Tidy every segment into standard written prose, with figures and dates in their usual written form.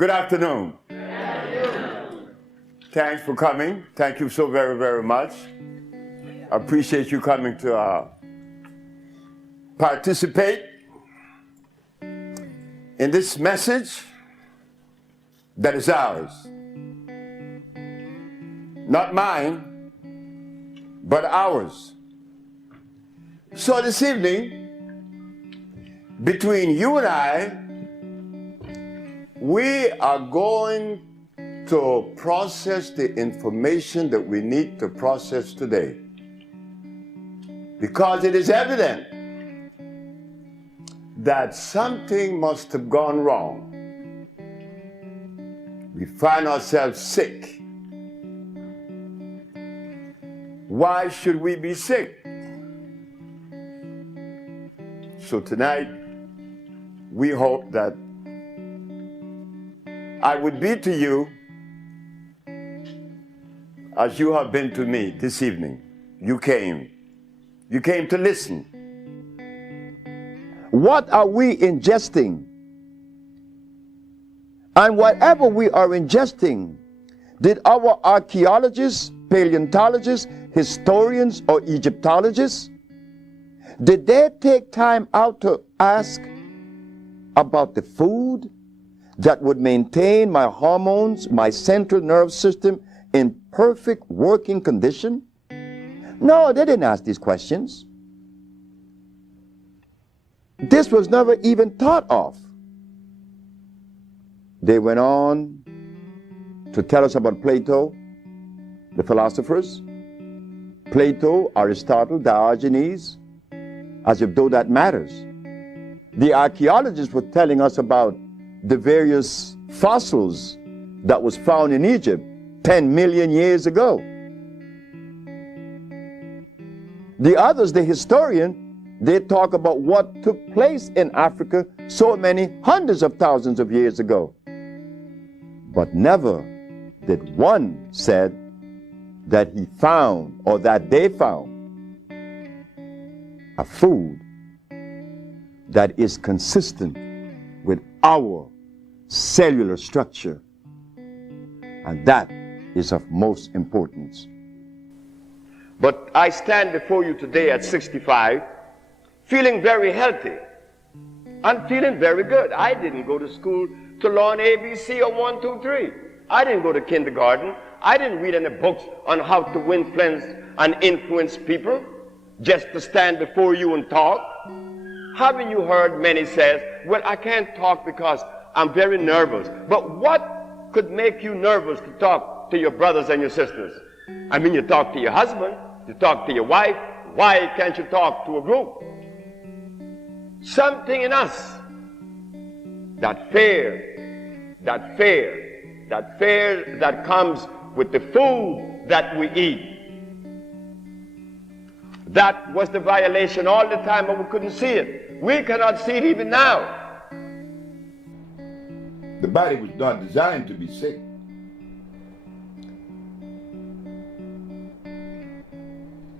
Good afternoon. Thanks for coming. Thank you so very, very much. I appreciate you coming to participate in this message that is ours. Not mine, but ours. So this evening, between you and I, we are going to process the information that we need to process today. Because it is evident that something must have gone wrong. We find ourselves sick. Why should we be sick? So tonight, we hope that I would be to you as you have been to me this evening. You came to listen. What are we ingesting? And whatever we are ingesting, did our archaeologists, paleontologists, historians, or Egyptologists, did they take time out to ask about the food that would maintain my hormones, my central nervous system in perfect working condition? No, they didn't ask these questions. This was never even thought of. They went on to tell us about Plato, the philosophers, Plato, Aristotle, Diogenes, as if though that matters. The archaeologists were telling us about the various fossils that was found in Egypt 10 million years ago. The others, the historian, they talk about what took place in Africa so many hundreds of thousands of years ago. But never did one said that he found or that they found a food that is consistent with our cellular structure. And that is of most importance. But I stand before you today at 65, feeling very healthy. I'm feeling very good. I didn't go to school to learn ABC or 1, 2, 3. I didn't go to kindergarten. I didn't read any books on how to influence and influence people just to stand before you and talk. Haven't you heard many says, well, I can't talk because I'm very nervous. But what could make you nervous to talk to your brothers and your sisters? I mean, you talk to your husband, you talk to your wife. Why can't you talk to a group? Something in us, that fear that comes with the food that we eat. That was the violation all the time, but we couldn't see it. We cannot see it even now. The body was not designed to be sick.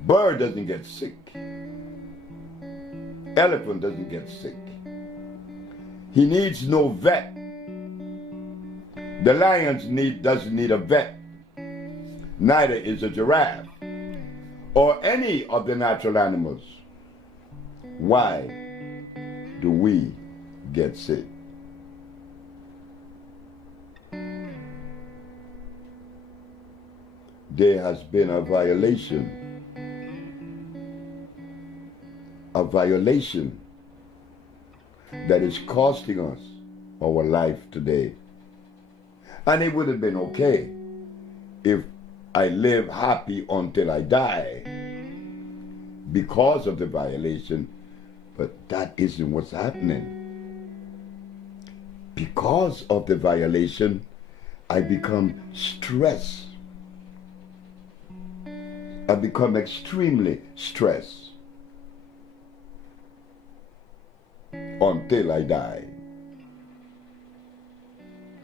Bird doesn't get sick. Elephant doesn't get sick. He needs no vet. The lion doesn't need a vet. Neither is a giraffe or any of the natural animals. Why do we get sick? There has been a violation that is costing us our life today. And it would have been okay if I live happy until I die because of the violation, but that isn't what's happening. Because of the violation, I become stressed. I become extremely stressed until I die.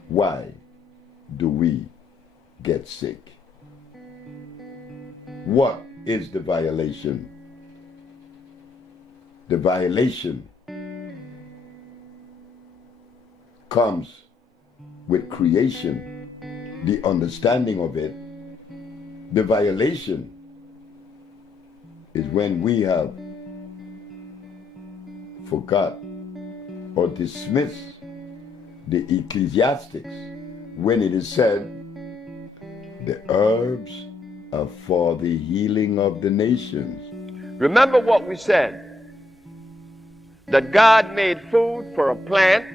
Why do we get sick? What is the violation? The violation comes with creation, the understanding of it. The violation is when we have forgot or dismissed the ecclesiastics when it is said, the herbs are for the healing of the nations. Remember what we said, that God made food for a plant,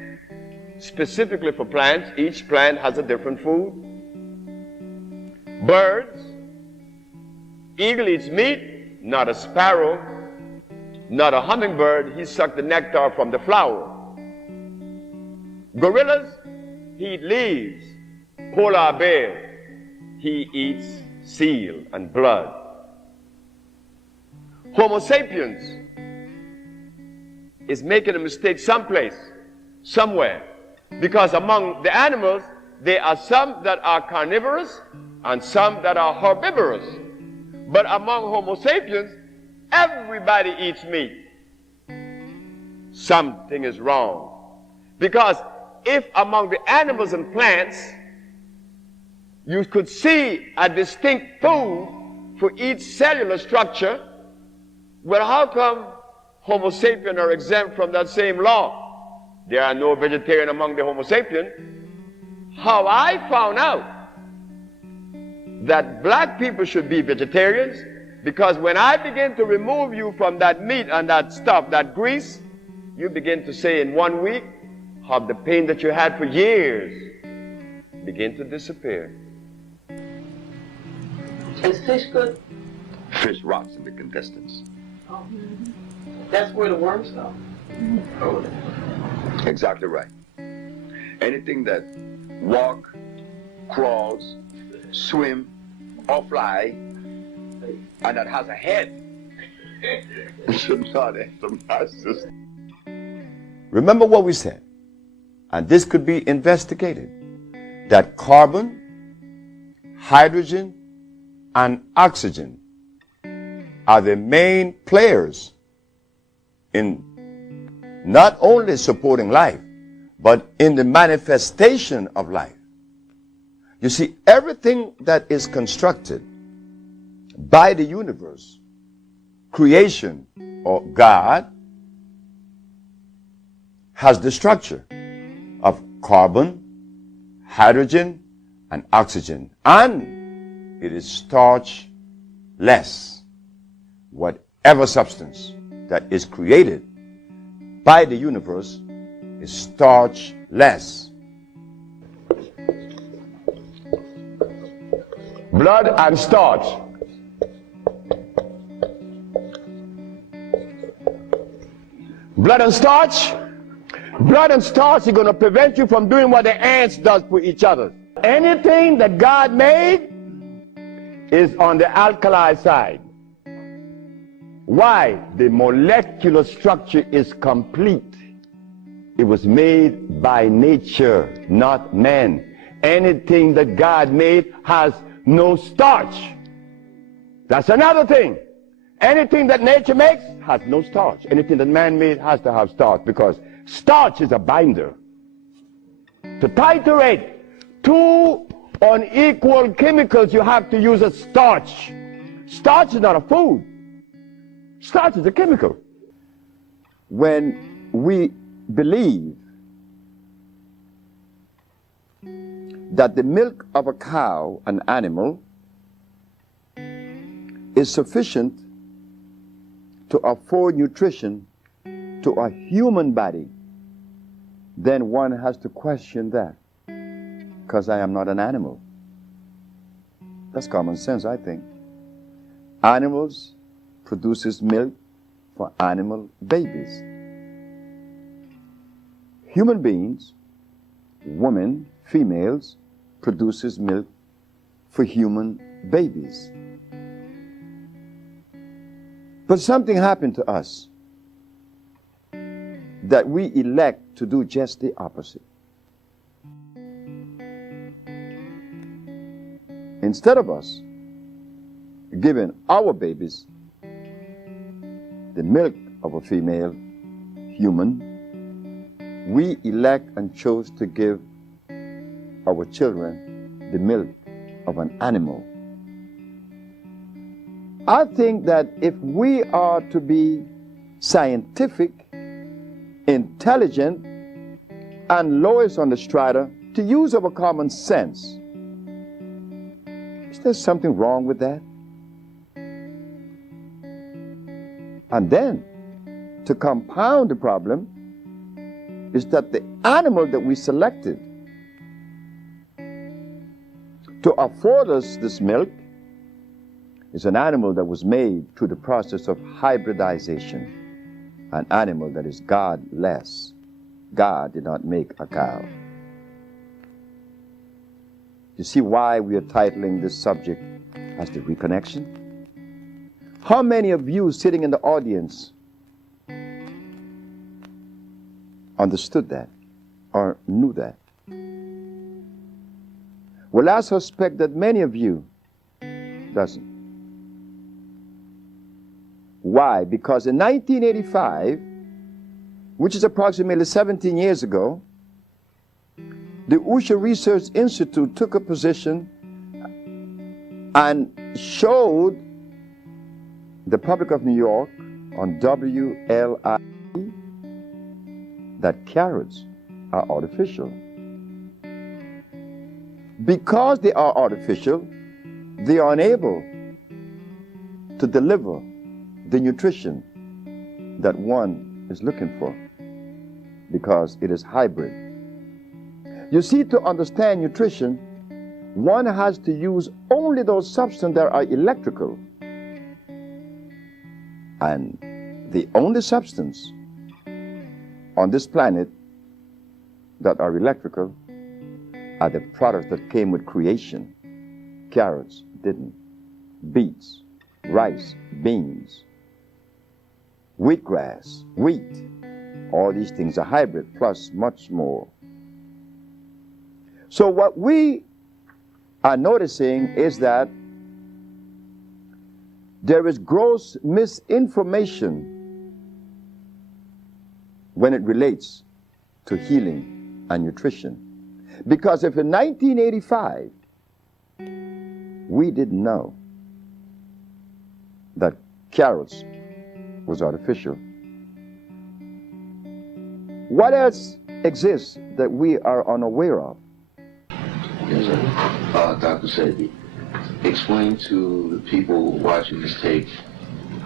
specifically for plants. Each plant has a different food. Birds, eagle eats meat, not a sparrow, not a hummingbird. He sucked the nectar from the flower. Gorillas, he eat leaves. Polar bear, he eats seal and blood. Homo sapiens is making a mistake someplace, somewhere, because among the animals, there are some that are carnivorous and some that are herbivorous. But among Homo sapiens, everybody eats meat. Something is wrong. Because if among the animals and plants, you could see a distinct food for each cellular structure, well, how come Homo sapiens are exempt from that same law? There are no vegetarian among the Homo sapiens. How I found out that black people should be vegetarians, because when I begin to remove you from that meat and that stuff, that grease, you begin to say in 1 week how the pain that you had for years begin to disappear. Is fish good? Fish rots in the intestines. Oh. That's where the worms go. Oh, exactly right. Anything that walk, crawls, swim, or fly, and that has a head should not enter my system. Remember what we said, and this could be investigated, that carbon, hydrogen, and oxygen are the main players in not only supporting life, but in the manifestation of life. You see, everything that is constructed by the universe, creation, or God, has the structure of carbon, hydrogen, and oxygen, and it is starch-less. Whatever substance that is created by the universe is starch-less. Blood and starch. Blood and starch. Blood and starch are going to prevent you from doing what the ants does for each other. Anything that God made is on the alkali side. Why? The molecular structure is complete. It was made by nature, not man. Anything that God made has no starch. That's another thing. Anything that nature makes has no starch. Anything that man made has to have starch, because starch is a binder. To titrate two unequal chemicals, you have to use a starch. Starch is not a food. Starch is a chemical. When we believe that the milk of a cow, an animal, is sufficient to afford nutrition to a human body, then one has to question that, because I am not an animal. That's common sense, I think. Animals produces milk for animal babies. Human beings, women, females, produces milk for human babies. But something happened to us that we elect to do just the opposite. Instead of us giving our babies the milk of a female human, we elect and chose to give our children the milk of an animal. I think that if we are to be scientific, intelligent, and lowest on the strata, to use our common sense, is there something wrong with that? And then, to compound the problem, is that the animal that we selected to afford us this milk is an animal that was made through the process of hybridization, an animal that is godless. God did not make a cow. You see why we are titling this subject as the reconnection? How many of you sitting in the audience understood that or knew that? Well, I suspect that many of you doesn't. Why? Because in 1985, which is approximately 17 years ago, the Usha Research Institute took a position and showed the public of New York on WLI that carrots are artificial. Because they are artificial, they are unable to deliver the nutrition that one is looking for, because it is hybrid. You see, to understand nutrition, one has to use only those substances that are electrical. And the only substance on this planet that are electrical are the products that came with creation. Carrots didn't. Beets, rice, beans, wheatgrass, wheat. All these things are hybrid, plus much more. So what we are noticing is that there is gross misinformation when it relates to healing and nutrition. Because if in 1985 we didn't know that carrots was artificial, what else exists that we are unaware of? Yes, sir. Dr. Sebi, explain to the people watching this tape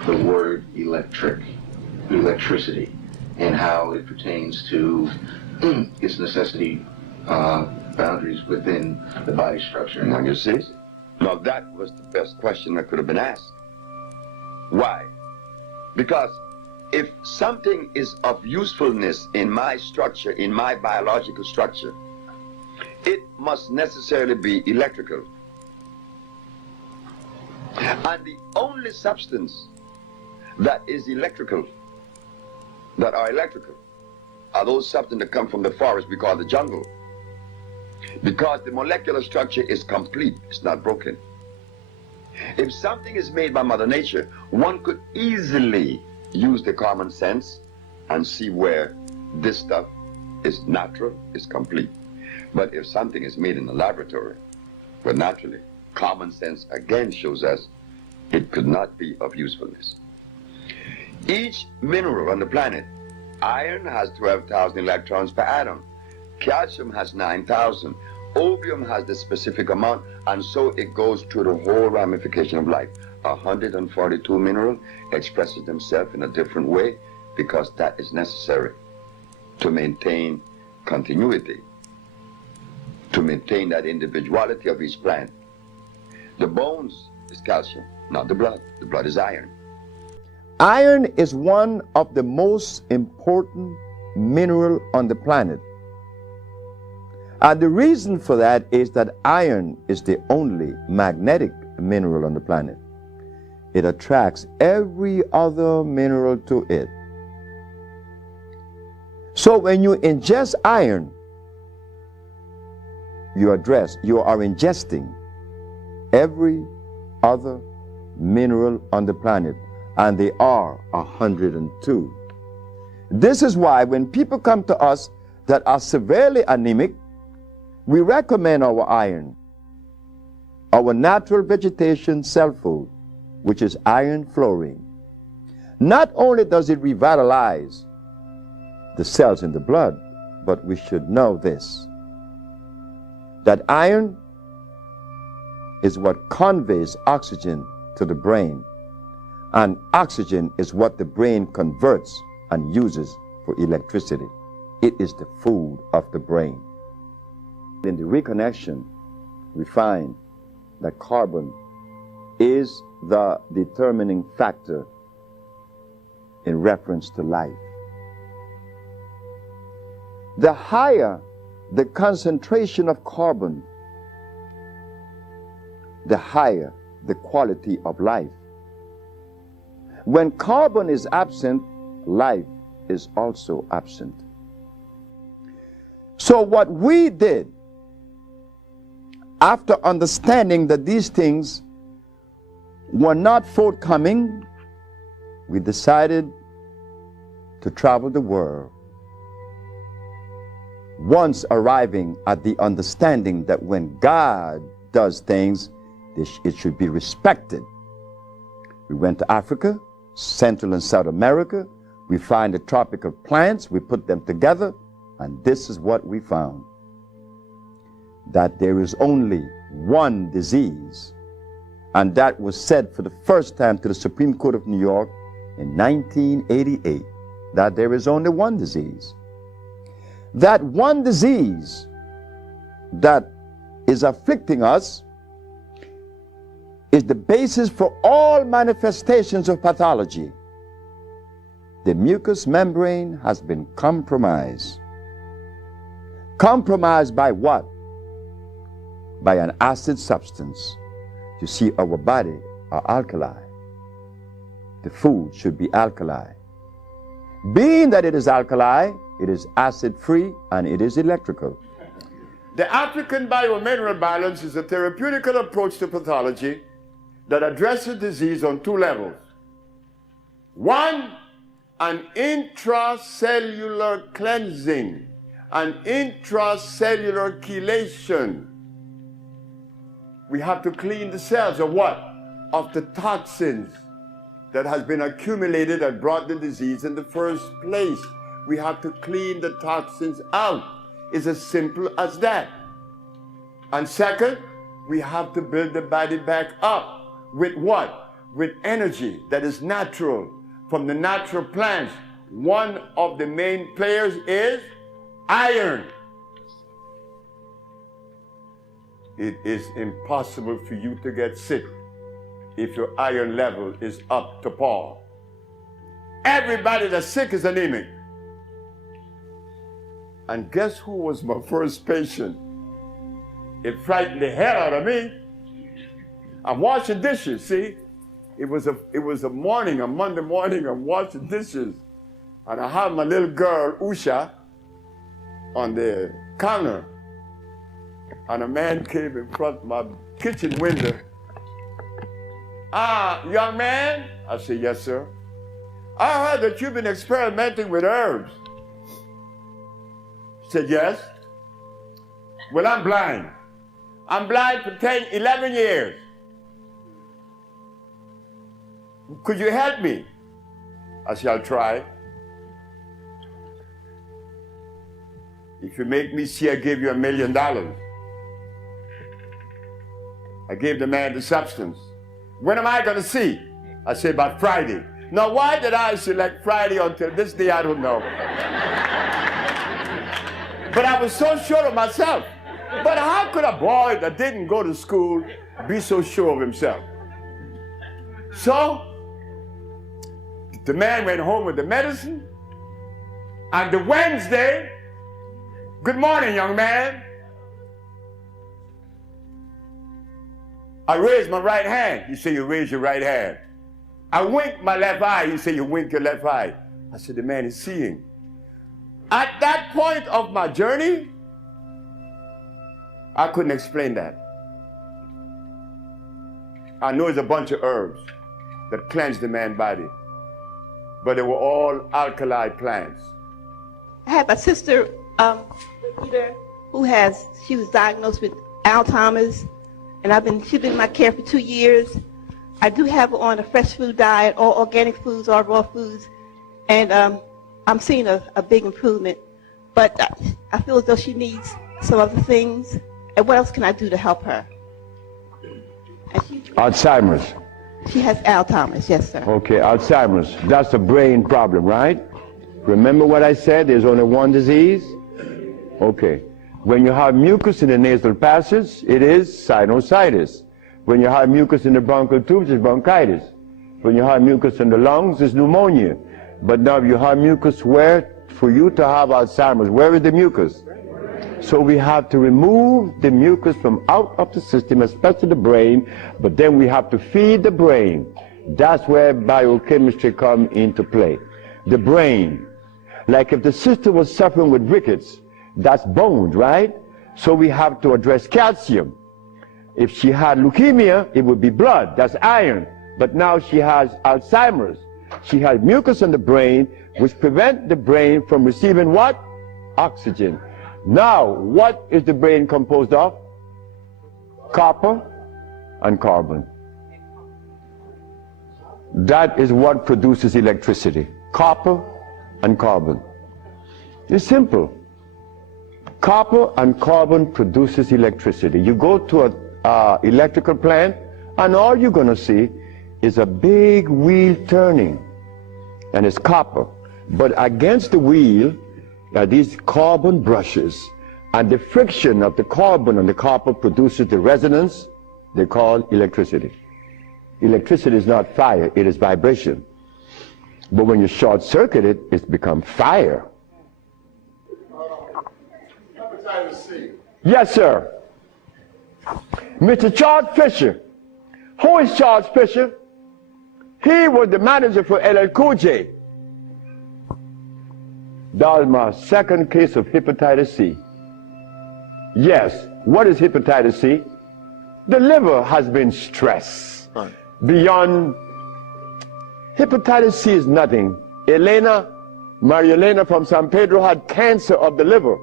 the word electricity, and how it pertains to its necessity boundaries within the body structure. Now you see, now that was the best question that could have been asked. Why? Because if something is of usefulness in my structure, in my biological structure, it must necessarily be electrical. And the only substance that is electrical, that are electrical, are those substances that come from the forest we call the jungle. Because the molecular structure is complete, it's not broken. If something is made by Mother Nature, one could easily use the common sense and see where this stuff is natural, is complete. But if something is made in a laboratory, well, naturally, common sense again shows us it could not be of usefulness. Each mineral on the planet, iron has 12,000 electrons per atom, calcium has 9,000, opium has the specific amount, and so it goes through the whole ramification of life. 142 minerals expresses themselves in a different way because that is necessary to maintain continuity, to maintain that individuality of each plant. The bones is calcium, not the blood. The blood is iron. Iron is one of the most important minerals on the planet. And the reason for that is that iron is the only magnetic mineral on the planet. It attracts every other mineral to it. So when you ingest iron, you are ingesting every other mineral on the planet, and they are 102. This is why when people come to us that are severely anemic, We recommend our iron, our natural vegetation cell food, which is iron fluorine. Not only does it revitalize the cells in the blood, but we should know this, that iron is what conveys oxygen to the brain, and oxygen is what the brain converts and uses for electricity. It is the food of the brain. In the reconnection, we find that carbon is the determining factor in reference to life. The higher the concentration of carbon, the higher the quality of life. When carbon is absent, life is also absent. So what we did, after understanding that these things were not forthcoming, we decided to travel the world, once arriving at the understanding that when God does things, it should be respected. We went to Africa, Central and South America. We find the tropical plants, we put them together, and this is what we found: that there is only one disease. And that was said for the first time to the Supreme Court of New York in 1988, that there is only one disease. That one disease that is afflicting us is the basis for all manifestations of pathology. The mucous membrane has been compromised. Compromised by what? By an acid substance. You see, our body are alkali. The food should be alkali. Being that it is alkali, it is acid-free and it is electrical. The African biomineral balance is a therapeutical approach to pathology that addresses disease on two levels. One, an intracellular cleansing, an intracellular chelation. We have to clean the cells of what? Of the toxins that has been accumulated and brought the disease in the first place. We have to clean the toxins out. It's as simple as that. And second, we have to build the body back up with what? With energy that is natural from the natural plants. One of the main players is iron. It is impossible for you to get sick if your iron level is up to par. Everybody that's sick is anemic. And guess who was my first patient? It frightened the hell out of me. I'm washing dishes, see? It was a morning, a Monday morning, I'm washing dishes. And I have my little girl, Usha, on the counter. And a man came in front of my kitchen window. Young man? I said, yes, sir. I heard that you've been experimenting with herbs. He said, yes. Well, I'm blind. I'm blind for 11 years. Could you help me? I said, I'll try. If you make me see, I give you $1 million. I gave the man the substance. When am I going to see? I said, about Friday. Now, why did I select Friday until this day? I don't know. But I was so sure of myself. But how could a boy that didn't go to school be so sure of himself? So, the man went home with the medicine. And the Wednesday, good morning, young man. I raised my right hand. He said, you raise your right hand. I winked my left eye. He said, you wink your left eye. I said, the man is seeing. At that point of my journey, I couldn't explain that. I know it's a bunch of herbs that cleanse the man's body, but they were all alkali plants. I have a sister, who she was diagnosed with Alzheimer's, and she's been in my care for 2 years. I do have her on a fresh food diet, all organic foods, all raw foods, and I'm seeing a big improvement. But I feel as though she needs some other things. And what else can I do to help her? Alzheimer's. She has Alzheimer's, yes, sir. Okay, Alzheimer's. That's a brain problem, right? Remember what I said? There's only one disease? Okay. When you have mucus in the nasal passage, it is sinusitis. When you have mucus in the bronchial tubes, it's bronchitis. When you have mucus in the lungs, it's pneumonia. But now you have mucus where? For you to have Alzheimer's, where is the mucus? So we have to remove the mucus from out of the system, especially the brain, but then we have to feed the brain. That's where biochemistry comes into play. The brain. Like if the sister was suffering with rickets, that's bones, right? So we have to address calcium. If she had leukemia, it would be blood, that's iron. But now she has Alzheimer's. She has mucus in the brain, which prevents the brain from receiving what? Oxygen. Now, what is the brain composed of? Copper and carbon. That is what produces electricity. Copper and carbon. It's simple. Copper and carbon produces electricity. You go to an electrical plant, and all you're going to see is a big wheel turning, and it's copper. But against the wheel are these carbon brushes, and the friction of the carbon and the copper produces the resonance they call electricity. Electricity is not fire, it is vibration. But when you short circuit it, it's become fire. Hepatitis C. Yes, sir. Mr. Charles Fisher. Who is Charles Fisher? He was the manager for LL Cool J. That was my second case of hepatitis C. Yes, what is hepatitis C? The liver has been stressed beyond. Hepatitis C is nothing. Maria Elena from San Pedro had cancer of the liver.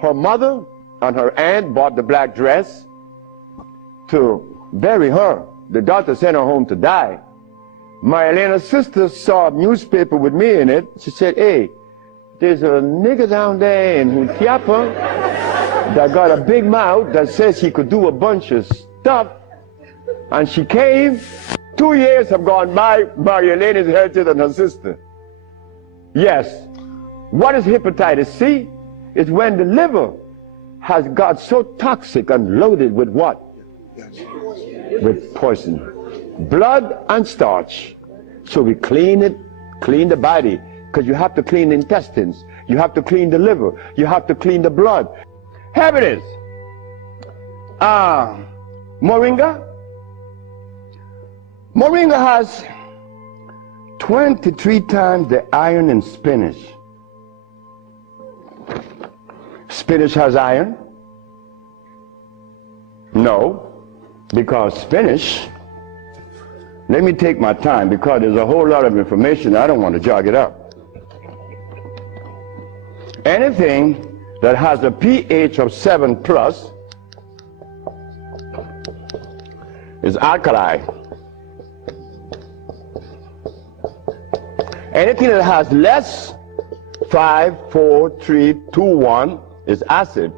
Her mother and her aunt bought the black dress to bury her. The doctor sent her home to die. Maria Elena's sister saw a newspaper with me in it. She said, hey, there's a nigger down there in Jutiapa that got a big mouth that says he could do a bunch of stuff. And she came. 2 years have gone by. Maria Elena is healthier than her sister. Yes. What is hepatitis C? It's when the liver has got so toxic and loaded with what? With poison. Blood and starch. So we clean it, clean the body, because you have to clean the intestines, you have to clean the liver, you have to clean the blood. Here it is. Moringa. Moringa has 23 times the iron in spinach. Spinach has iron? No, because spinach, let me take my time because there's a whole lot of information. I don't want to jog it up. Anything that has a pH of 7 plus is alkali. Anything that has less 5, 4, 3, 2, 1 is acid.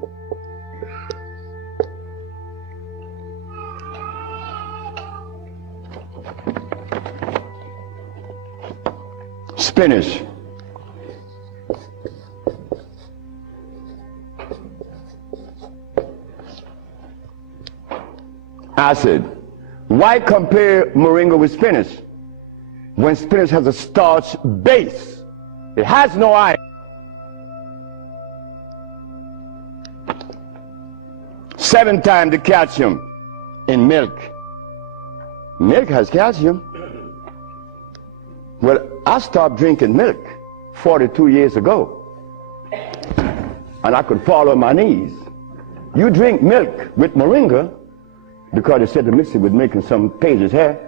Spinach. Acid. Why compare moringa with spinach? When spinach has a starch base, it has no iron. 7 times the calcium in milk. Milk has calcium. Well, I stopped drinking milk 42 years ago, and I could fall on my knees. You drink milk with moringa because they said to mix it with making some pages here.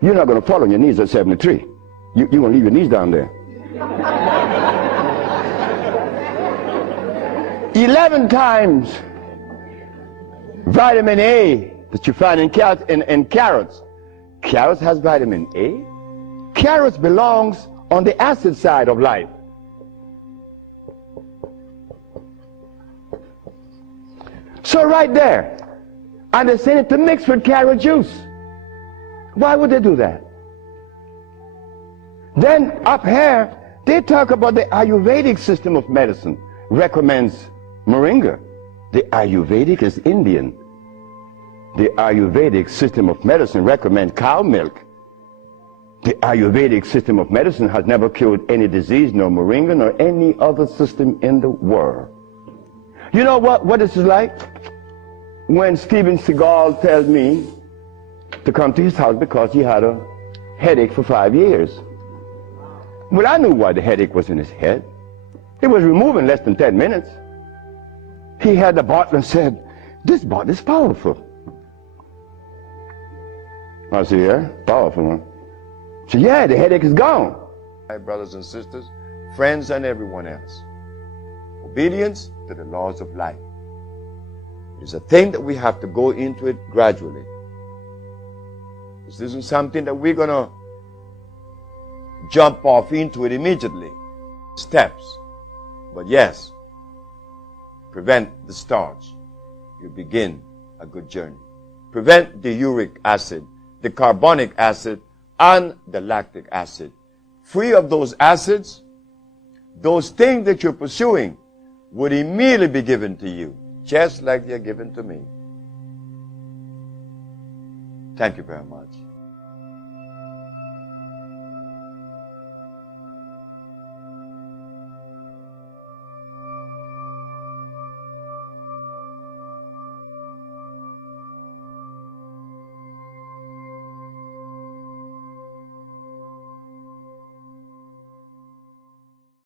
You're not going to fall on your knees at 73. You're going to leave your knees down there. 11 times vitamin A that you find in carrots. Carrots has vitamin A. Carrots belongs on the acid side of life. So right there, and they send it to mix with carrot juice. Why would they do that? Then up here, they talk about the Ayurvedic system of medicine recommends moringa. The Ayurvedic is Indian. The Ayurvedic system of medicine recommends cow milk. The Ayurvedic system of medicine has never cured any disease, nor moringa, nor any other system in the world. You know what this is like? When Steven Seagal tells me to come to his house because he had a headache for 5 years. Well, I knew why the headache was in his head. It was removed in less than 10 minutes. He had the bottle and said, "This bottle is powerful." I said, "Yeah, powerful, huh?" He said, "Yeah, the headache is gone." My brothers and sisters, friends and everyone else, obedience to the laws of life. It is a thing that we have to go into it gradually. This isn't something that we're going to jump off into it immediately. Steps. But yes, prevent the starch. You begin a good journey. Prevent the uric acid, the carbonic acid, and the lactic acid. Free of those acids, those things that you're pursuing would immediately be given to you, just like they're given to me. Thank you very much.